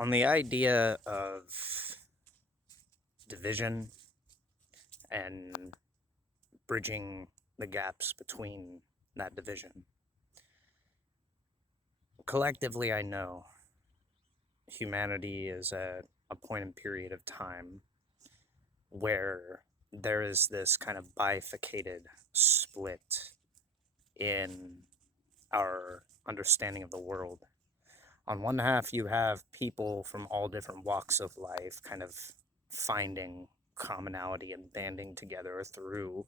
On the idea of division and bridging the gaps between that division. Collectively, I know humanity is at a point and period of time where there is this kind of bifurcated split in our understanding of the world. On one half, you have people from all different walks of life kind of finding commonality and banding together through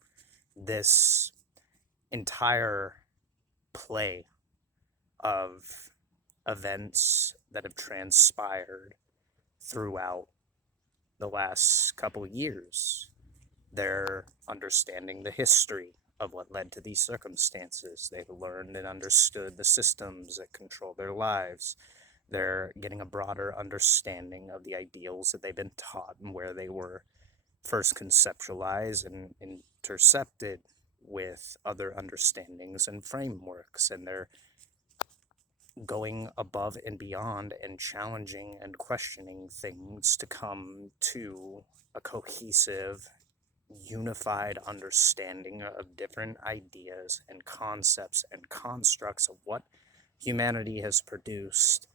this entire play of events that have transpired throughout the last couple of years. They're understanding the history of what led to these circumstances. They've learned and understood the systems that control their lives. They're getting a broader understanding of the ideals that they've been taught and where they were first conceptualized and intercepted with other understandings and frameworks. And they're going above and beyond and challenging and questioning things to come to a cohesive, unified understanding of different ideas and concepts and constructs of what humanity has produced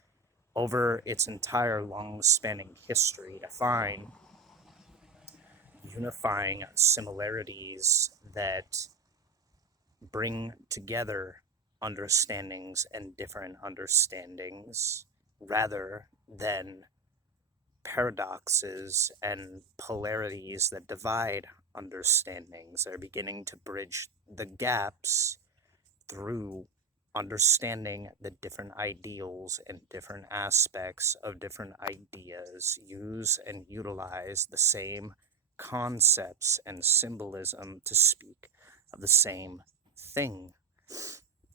over its entire long spanning history to find unifying similarities that bring together understandings and different understandings rather than paradoxes and polarities that divide understandings. They're beginning to bridge the gaps through understanding the different ideals and different aspects of different ideas, use and utilize the same concepts and symbolism to speak of the same thing.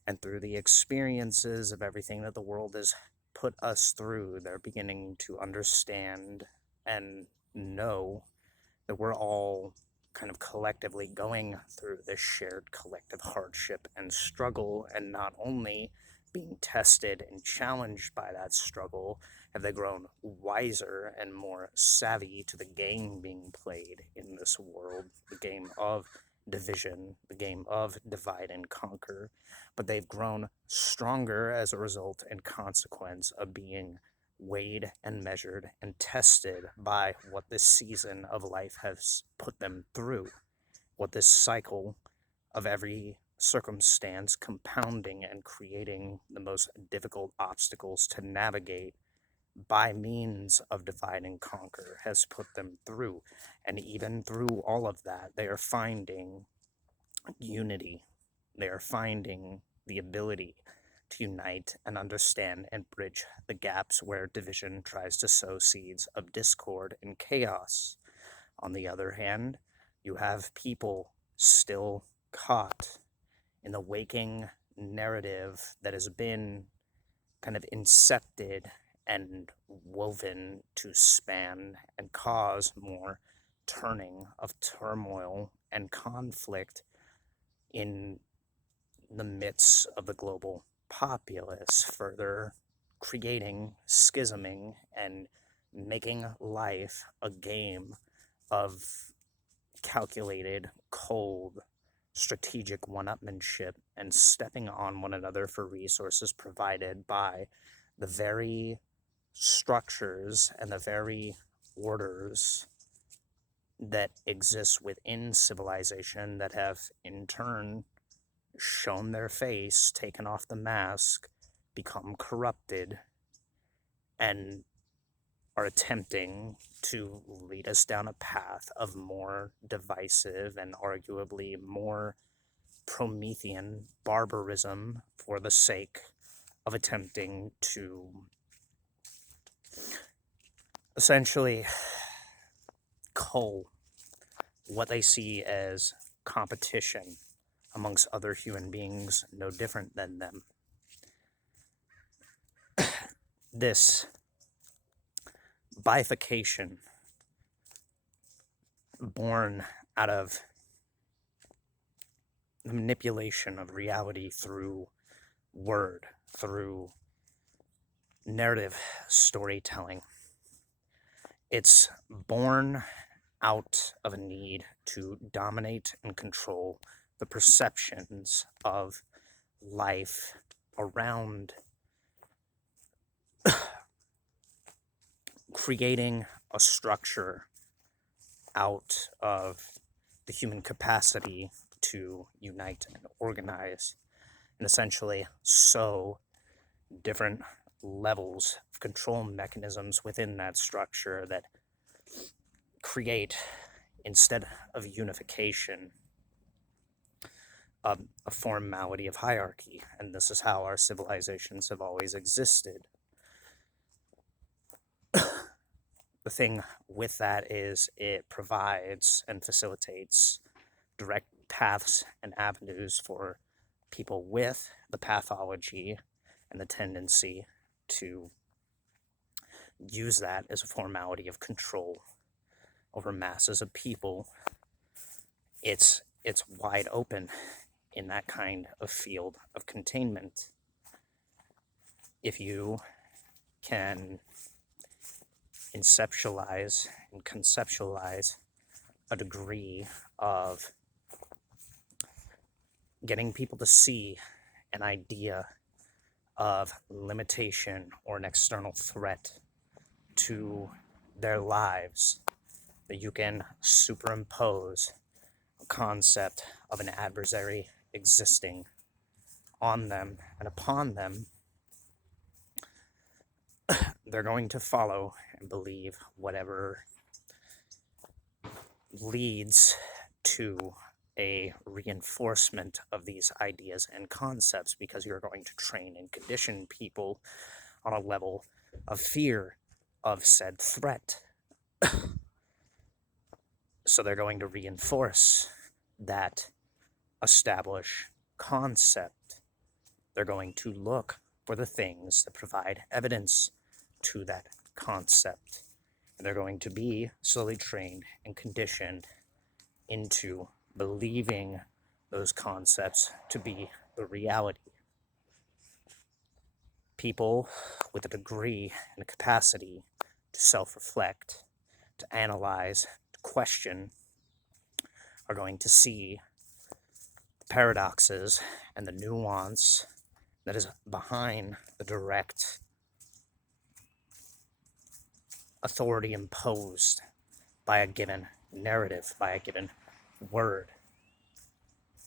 And through the experiences of everything that the world has put us through, they're beginning to understand and know that we're all kind of collectively going through this shared collective hardship and struggle, and not only being tested and challenged by that struggle, have they grown wiser and more savvy to the game being played in this world, the game of division, the game of divide and conquer, but they've grown stronger as a result and consequence of being weighed and measured and tested by what this season of life has put them through, what this cycle of every circumstance compounding and creating the most difficult obstacles to navigate by means of divide and conquer has put them through. And even through all of that, they are finding unity. They are finding the ability to unite and understand and bridge the gaps where division tries to sow seeds of discord and chaos. On the other hand, you have people still caught in the waking narrative that has been kind of incepted and woven to span and cause more turning of turmoil and conflict in the midst of the global populace, further creating schisming and making life a game of calculated, cold, strategic one-upmanship and stepping on one another for resources provided by the very structures and the very orders that exist within civilization that have in turn shown their face, taken off the mask, become corrupted, and are attempting to lead us down a path of more divisive and arguably more Promethean barbarism for the sake of attempting to essentially cull what they see as competition amongst other human beings no different than them. This bifurcation born out of the manipulation of reality through word, through narrative storytelling. It's born out of a need to dominate and control the perceptions of life around creating a structure out of the human capacity to unite and organize, and essentially sow different levels of control mechanisms within that structure that create, instead of unification, a formality of hierarchy. And this is how our civilizations have always existed. The thing with that is it provides and facilitates direct paths and avenues for people with the pathology and the tendency to use that as a formality of control over masses of people. It's wide open in that kind of field of containment. If you can conceptualize a degree of getting people to see an idea of limitation or an external threat to their lives, that you can superimpose a concept of an adversary existing on them and upon them, they're going to follow and believe whatever leads to a reinforcement of these ideas and concepts, because you're going to train and condition people on a level of fear of said threat. So they're going to reinforce that established concept. They're going to look for the things that provide evidence to that concept. And they're going to be slowly trained and conditioned into believing those concepts to be the reality. People with a degree and a capacity to self-reflect, to analyze, to question, are going to see the paradoxes and the nuance that is behind the direct authority imposed by a given narrative, by a given word.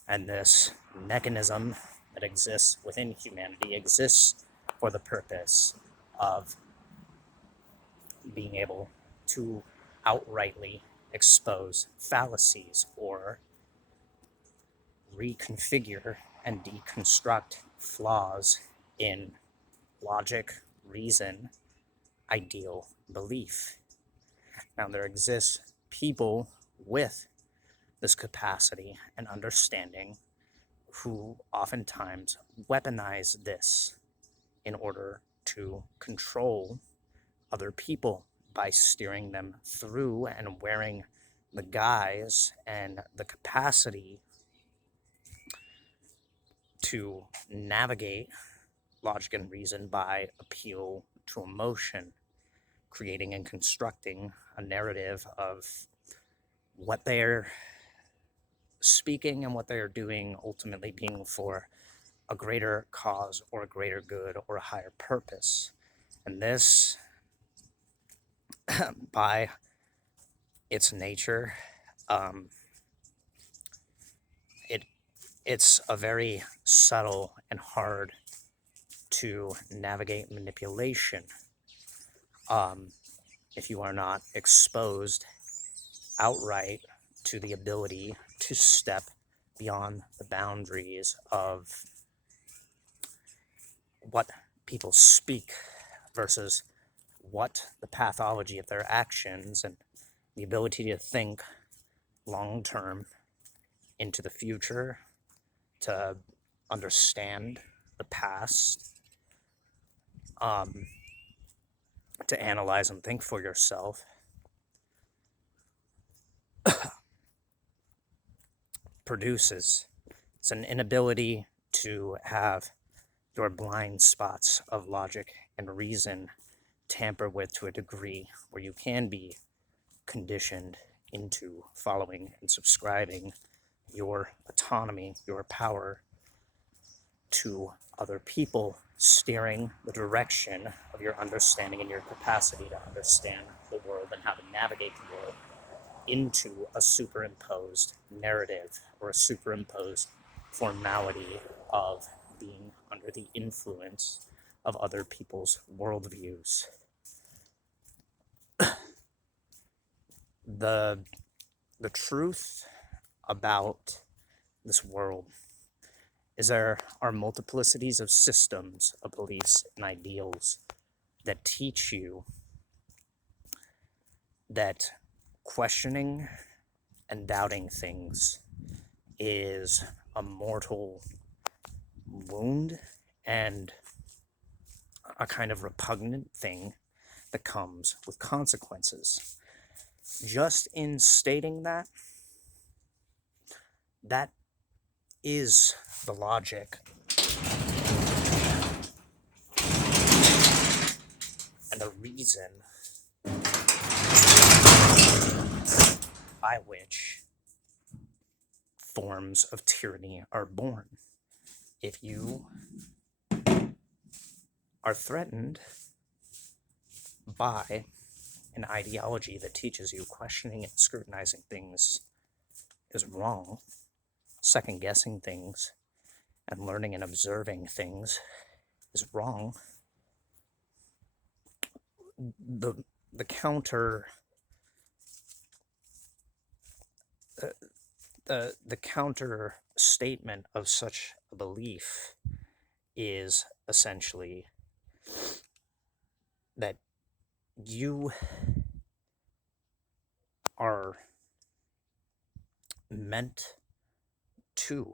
And this mechanism that exists within humanity exists for the purpose of being able to outrightly expose fallacies or reconfigure and deconstruct flaws in logic, reason, ideal belief. Now, there exists people with this capacity and understanding who oftentimes weaponize this in order to control other people by steering them through and wearing the guise and the capacity to navigate logic and reason by appeal to emotion, creating and constructing a narrative of what they're speaking and what they're doing ultimately being for a greater cause or a greater good or a higher purpose. And this, by its nature, it's a very subtle and hard to navigate manipulation if you are not exposed outright to the ability to step beyond the boundaries of what people speak versus what the pathology of their actions, and the ability to think long term into the future, to understand the past, to analyze and think for yourself. Produces. It's an inability to have your blind spots of logic and reason tamper with to a degree where you can be conditioned into following and subscribing your autonomy, your power to other people, steering the direction of your understanding and your capacity to understand the world and how to navigate the world into a superimposed narrative or a superimposed formality of being under the influence of other people's worldviews. The truth about this world is there are multiplicities of systems of beliefs and ideals that teach you that questioning and doubting things is a mortal wound and a kind of repugnant thing that comes with consequences. Just in stating that, that is the logic and the reason by which forms of tyranny are born. If you are threatened by an ideology that teaches you questioning and scrutinizing things is wrong, second guessing things and learning and observing things is wrong, the counter the counter statement of such a belief is essentially that you are meant to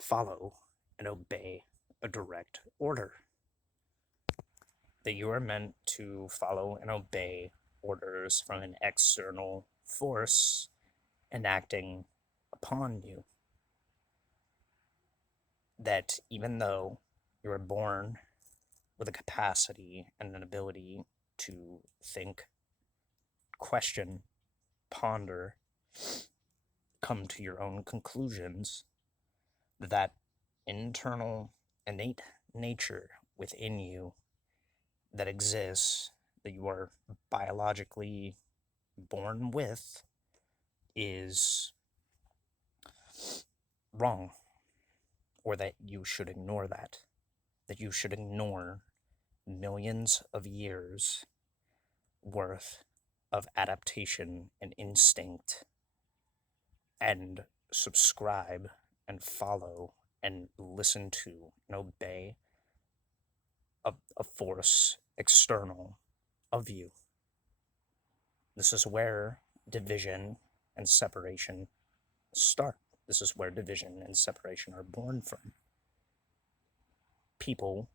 follow and obey a direct order. That you are meant to follow and obey orders from an external force enacting upon you. That even though you are born with a capacity and an ability to think, question, ponder, come to your own conclusions, that internal innate nature within you that exists, that you are biologically born with, is wrong, or that you should ignore that you should ignore millions of years worth of adaptation and instinct and subscribe and follow and listen to and obey a force external of you. This is where division and separation start. This is where division and separation are born from. People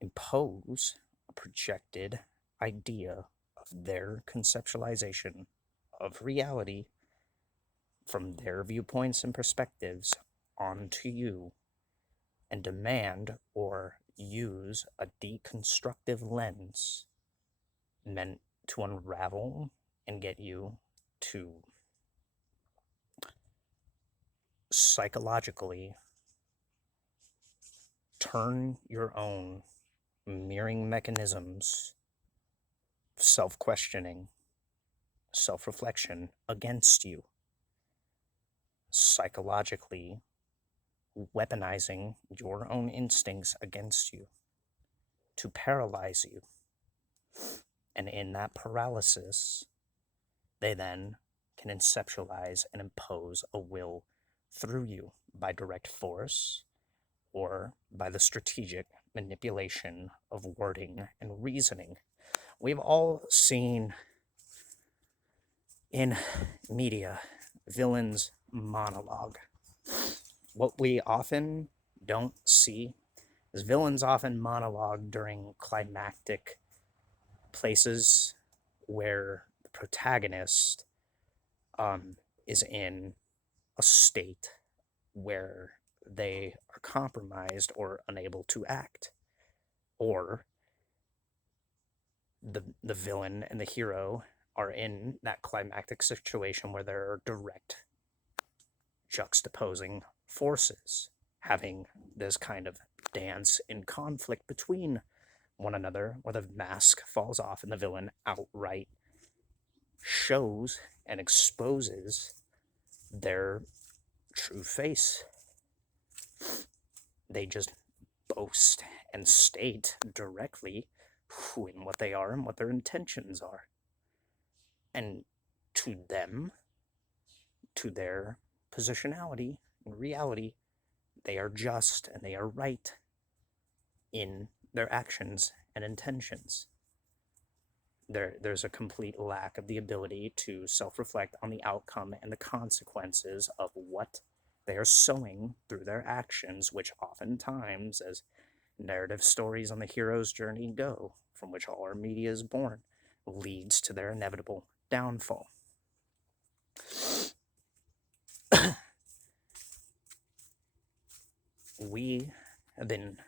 impose a projected idea of their conceptualization of reality from their viewpoints and perspectives onto you and demand or use a deconstructive lens meant to unravel and get you to psychologically turn your own mirroring mechanisms, self-questioning, self-reflection against you, psychologically weaponizing your own instincts against you to paralyze you. And in that paralysis, they then can conceptualize and impose a will through you by direct force or by the strategic manipulation of wording and reasoning. We've all seen in media villains monologue. What we often don't see is villains often monologue during climactic places where the protagonist is in a state where they are compromised or unable to act. or the villain and the hero are in that climactic situation where there are direct juxtaposing forces, having this kind of dance in conflict between one another, where the mask falls off and the villain outright shows and exposes their true face. They just boast and state directly who and what they are and what their intentions are. And to them, to their positionality and reality, they are just and they are right in their actions and intentions. There's a complete lack of the ability to self-reflect on the outcome and the consequences of what they are sowing through their actions, which oftentimes, as narrative stories on the hero's journey go, from which all our media is born, leads to their inevitable downfall. We have been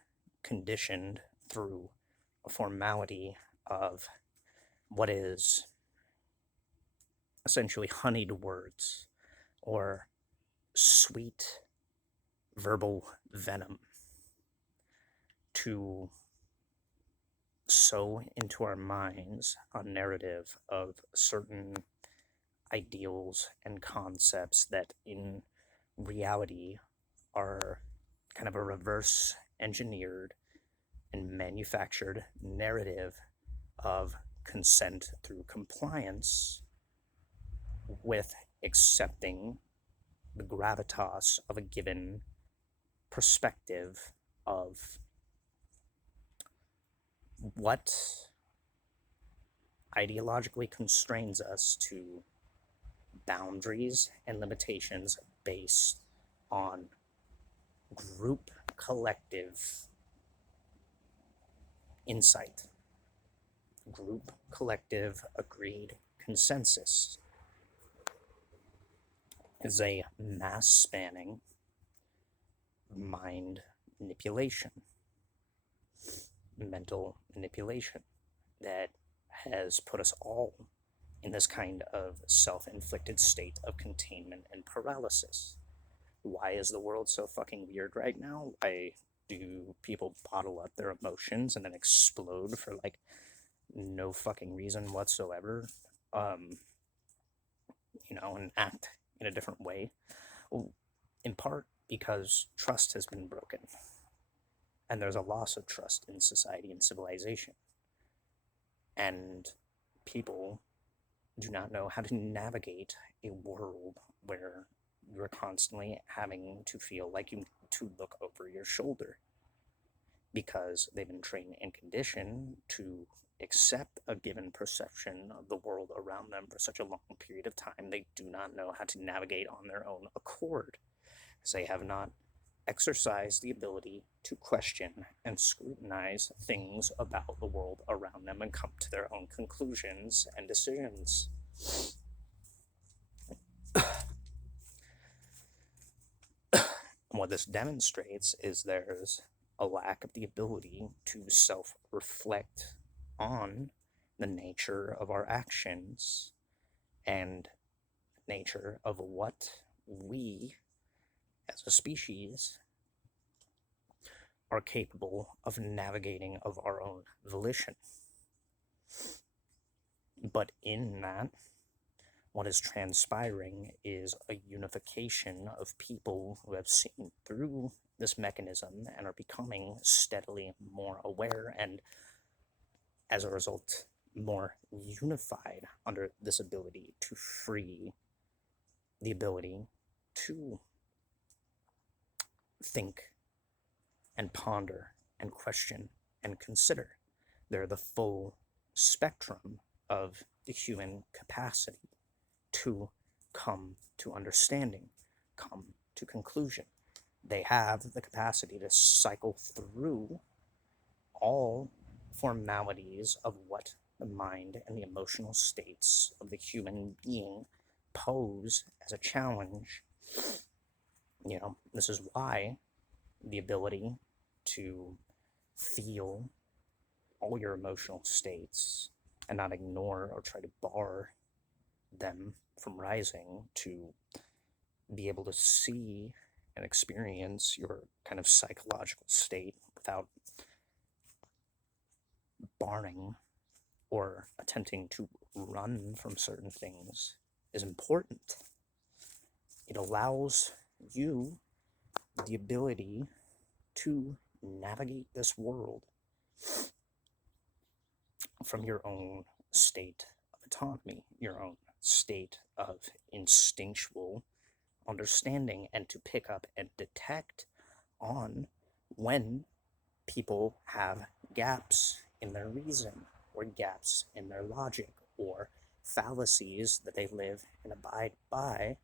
conditioned through a formality of what is essentially honeyed words or sweet verbal venom to sow into our minds a narrative of certain ideals and concepts that in reality are kind of a reverse engineered and manufactured narrative of consent through compliance with accepting the gravitas of a given perspective of what ideologically constrains us to boundaries and limitations based on group collective insight, group collective agreed consensus is a mass spanning mind manipulation, mental manipulation that has put us all in this kind of self-inflicted state of containment and paralysis. Why is the world so fucking weird right now? Why do people bottle up their emotions and then explode for like no fucking reason whatsoever? And act in a different way? Well, in part because trust has been broken. And there's a loss of trust in society and civilization. And people do not know how to navigate a world where you're constantly having to feel like you need to look over your shoulder because they've been trained and conditioned to accept a given perception of the world around them for such a long period of time. They do not know how to navigate on their own accord, as they have not exercised the ability to question and scrutinize things about the world around them and come to their own conclusions and decisions. What this demonstrates is there's a lack of the ability to self-reflect on the nature of our actions and nature of what we as a species are capable of navigating of our own volition. But in that, what is transpiring is a unification of people who have seen through this mechanism and are becoming steadily more aware and, as a result, more unified under this ability to free the ability to think and ponder and question and consider. They're the full spectrum of the human capacity to come to understanding, come to conclusion. They have the capacity to cycle through all formalities of what the mind and the emotional states of the human being pose as a challenge. This is why the ability to feel all your emotional states and not ignore or try to bar them from rising, to be able to see and experience your kind of psychological state without barring or attempting to run from certain things is important. It allows you the ability to navigate this world from your own state of autonomy, your own state of instinctual understanding, and to pick up and detect on when people have gaps in their reason, or gaps in their logic, or fallacies that they live and abide by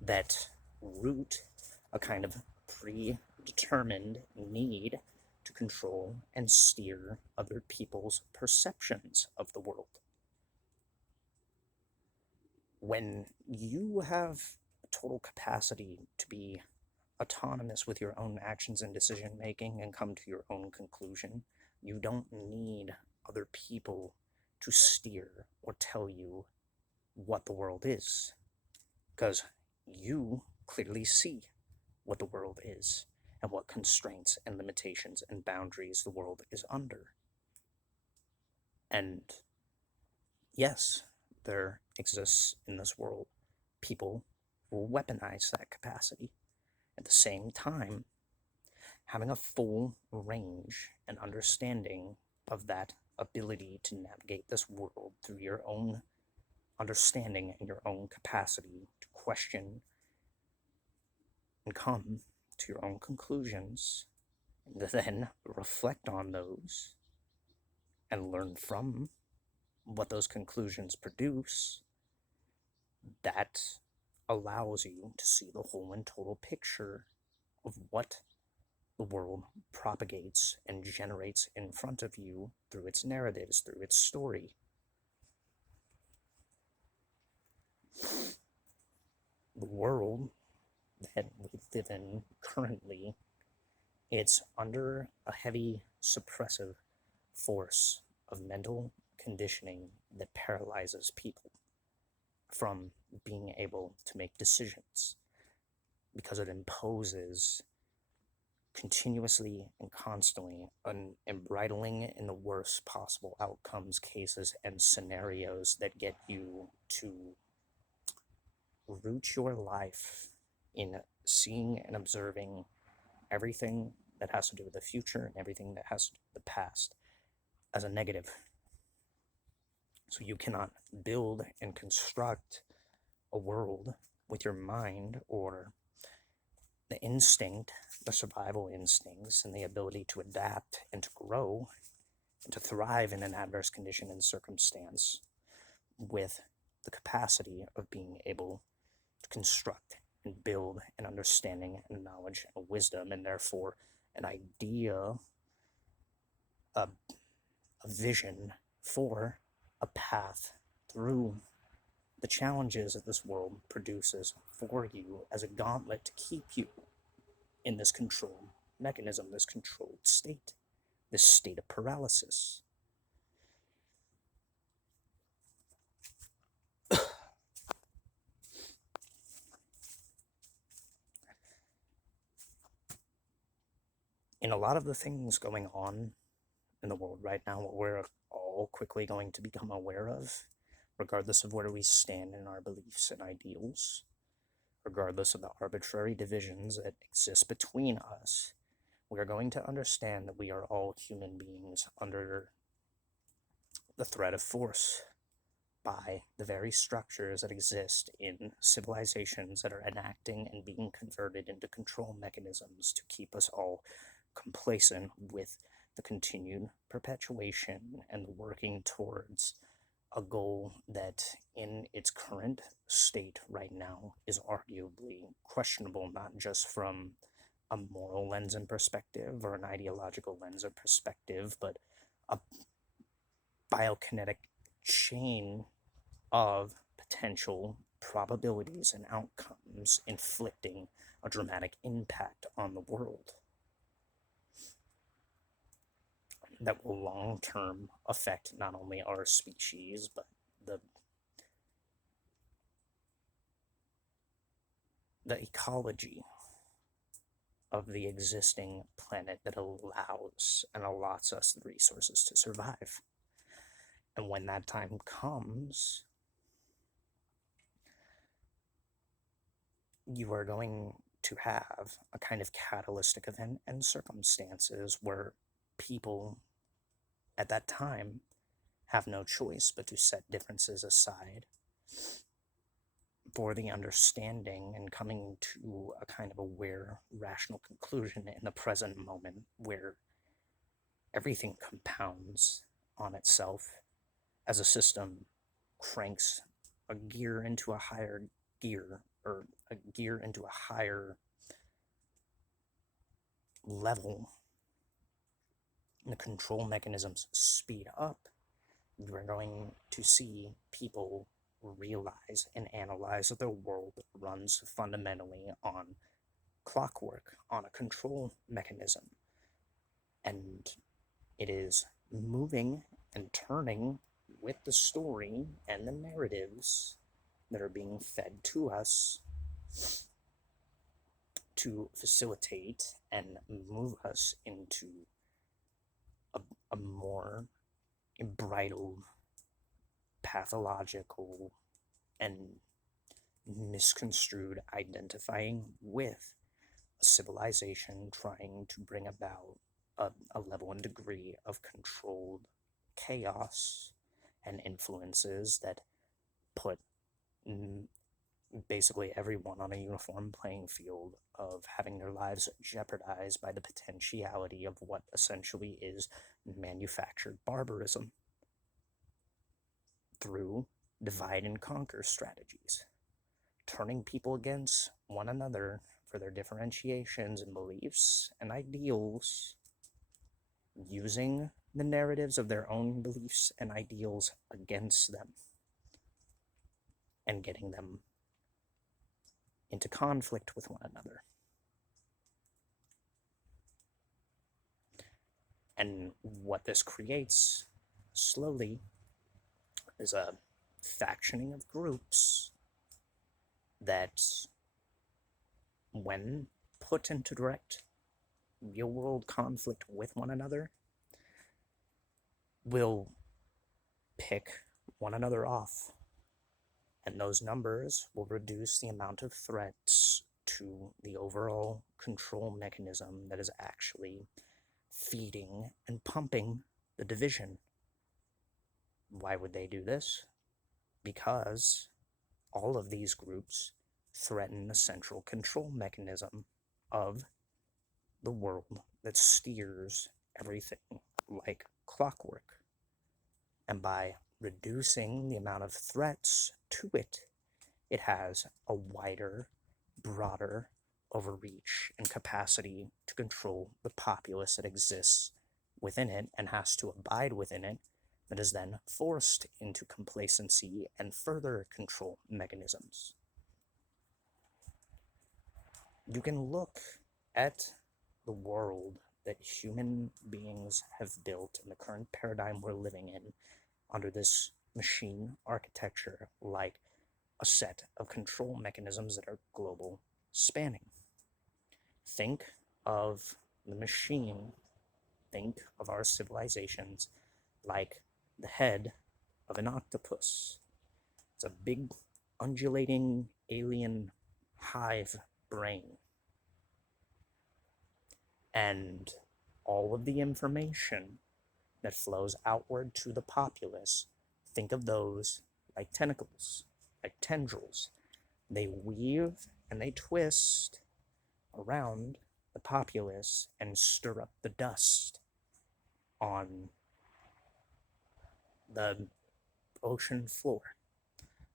that root a kind of predetermined need to control and steer other people's perceptions of the world. When you have a total capacity to be autonomous with your own actions and decision making and come to your own conclusion, you don't need other people to steer or tell you what the world is, because you clearly see what the world is and what constraints and limitations and boundaries the world is under. And yes, there exists in this world people who will weaponize that capacity. At the same time, having a full range and understanding of that ability to navigate this world through your own understanding and your own capacity to question and come to your own conclusions, and then reflect on those and learn from what those conclusions produce, that allows you to see the whole and total picture of what the world propagates and generates in front of you through its narratives, through its story. The world that we live in currently, it's under a heavy suppressive force of mental conditioning that paralyzes people from being able to make decisions, because it imposes continuously and constantly an embridling in the worst possible outcomes, cases, and scenarios that get you to root your life in seeing and observing everything that has to do with the future and everything that has to do with the past as a negative. So you cannot build and construct a world with your mind, or the instinct, the survival instincts, and the ability to adapt and to grow and to thrive in an adverse condition and circumstance, with the capacity of being able to construct and build an understanding and knowledge and wisdom, and therefore an idea, a vision for a path through the challenges that this world produces for you as a gauntlet to keep you in this control mechanism, this controlled state, this state of paralysis. In a lot of the things going on in the world right now, what we're all quickly going to become aware of, regardless of where we stand in our beliefs and ideals, regardless of the arbitrary divisions that exist between us, we are going to understand that we are all human beings under the threat of force by the very structures that exist in civilizations that are enacting and being converted into control mechanisms to keep us all complacent with the continued perpetuation and the working towards a goal that in its current state right now is arguably questionable, not just from a moral lens and perspective or an ideological lens or perspective, but a biokinetic chain of potential probabilities and outcomes inflicting a dramatic impact on the world. that will long term affect not only our species, but the ecology of the existing planet that allows and allots us the resources to survive. And when that time comes, you are going to have a kind of catalytic event and circumstances where people at that time have no choice but to set differences aside for the understanding and coming to a kind of aware, rational conclusion in the present moment where everything compounds on itself as a system cranks a gear into a higher gear, or a gear into a higher level, and the control mechanisms speed up. You are going to see people realize and analyze that the world runs fundamentally on clockwork, on a control mechanism. And it is moving and turning with the story and the narratives that are being fed to us to facilitate and move us into a more bridled, pathological, and misconstrued identifying with a civilization trying to bring about a level and degree of controlled chaos and influences that put basically everyone on a uniform playing field of having their lives jeopardized by the potentiality of what essentially is manufactured barbarism through divide and conquer strategies, turning people against one another for their differentiations and beliefs and ideals, using the narratives of their own beliefs and ideals against them, and getting them into conflict with one another. And what this creates slowly is a factioning of groups that, when put into direct real world conflict with one another, will pick one another off. And those numbers will reduce the amount of threats to the overall control mechanism that is actually feeding and pumping the division. Why would they do this? Because all of these groups threaten the central control mechanism of the world that steers everything like clockwork. And by reducing the amount of threats to it, it has a wider, broader overreach and capacity to control the populace that exists within it and has to abide within it, that is then forced into complacency and further control mechanisms. You can look at the world that human beings have built in the current paradigm we're living in under this machine architecture like a set of control mechanisms that are global spanning. Think of the machine, think of our civilizations like the head of an octopus. It's a big, undulating, alien hive brain. And all of the information that flows outward to the populace, think of those like tentacles, like tendrils. They weave and they twist around the populace and stir up the dust on the ocean floor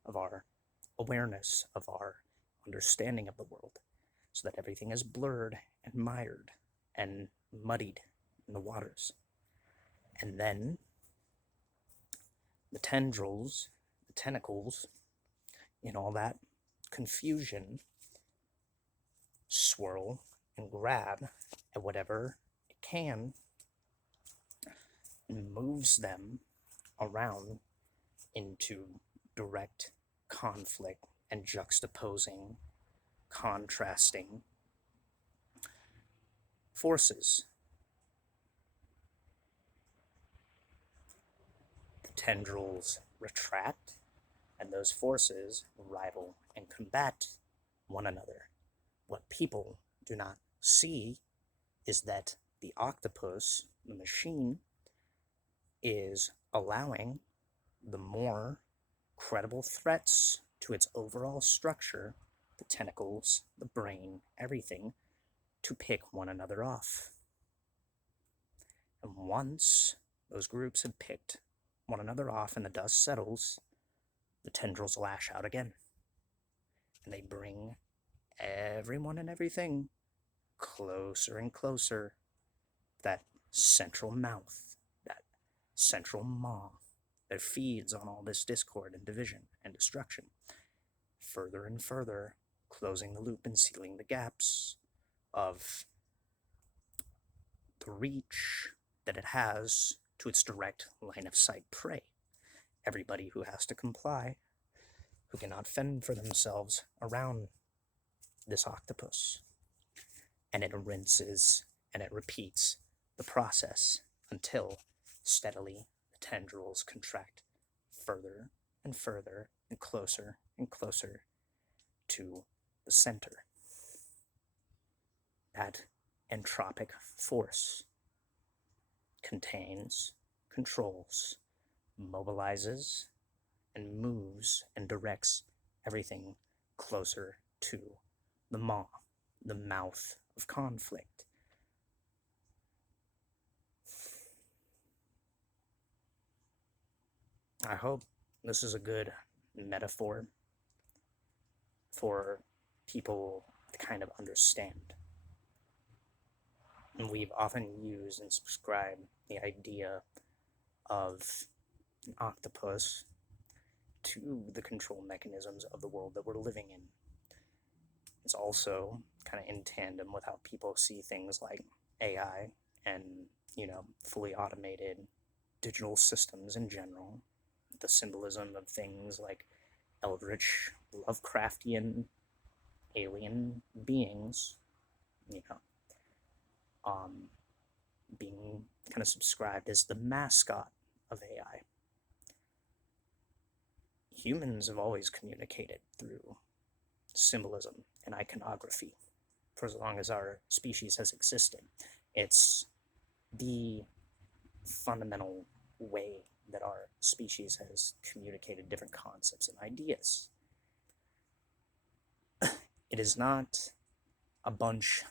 of our awareness, of our understanding of the world, so that everything is blurred and mired and muddied in the waters. And then the tendrils, the tentacles, in all that confusion, swirl and grab at whatever it can moves them around into direct conflict and juxtaposing, contrasting forces. The tendrils retract, and those forces rival and combat one another. What people do not see is that the octopus, the machine, is allowing the more credible threats to its overall structure, the tentacles, the brain, everything, to pick one another off. And once those groups had picked one another off and the dust settles, the tendrils lash out again. And they bring everyone and everything closer and closer. That central mouth, that central maw that feeds on all this discord and division and destruction, further and further closing the loop and sealing the gaps of the reach that it has to its direct line of sight prey. Everybody who has to comply, who cannot fend for themselves around this octopus. And it rinses and it repeats the process until steadily the tendrils contract further and further and closer to the center. That entropic force contains, controls, mobilizes, and moves and directs everything closer to the maw, the mouth of conflict. I hope this is a good metaphor for people to kind of understand. And we've often used and subscribed the idea of an octopus to the control mechanisms of the world that we're living in. It's also kind of in tandem with how people see things like AI and, fully automated digital systems in general. The symbolism of things like eldritch, Lovecraftian, alien beings, being kind of subscribed as the mascot of AI. Humans have always communicated through symbolism and iconography for as long as our species has existed. It's the fundamental way that our species has communicated different concepts and ideas. It is not a bunch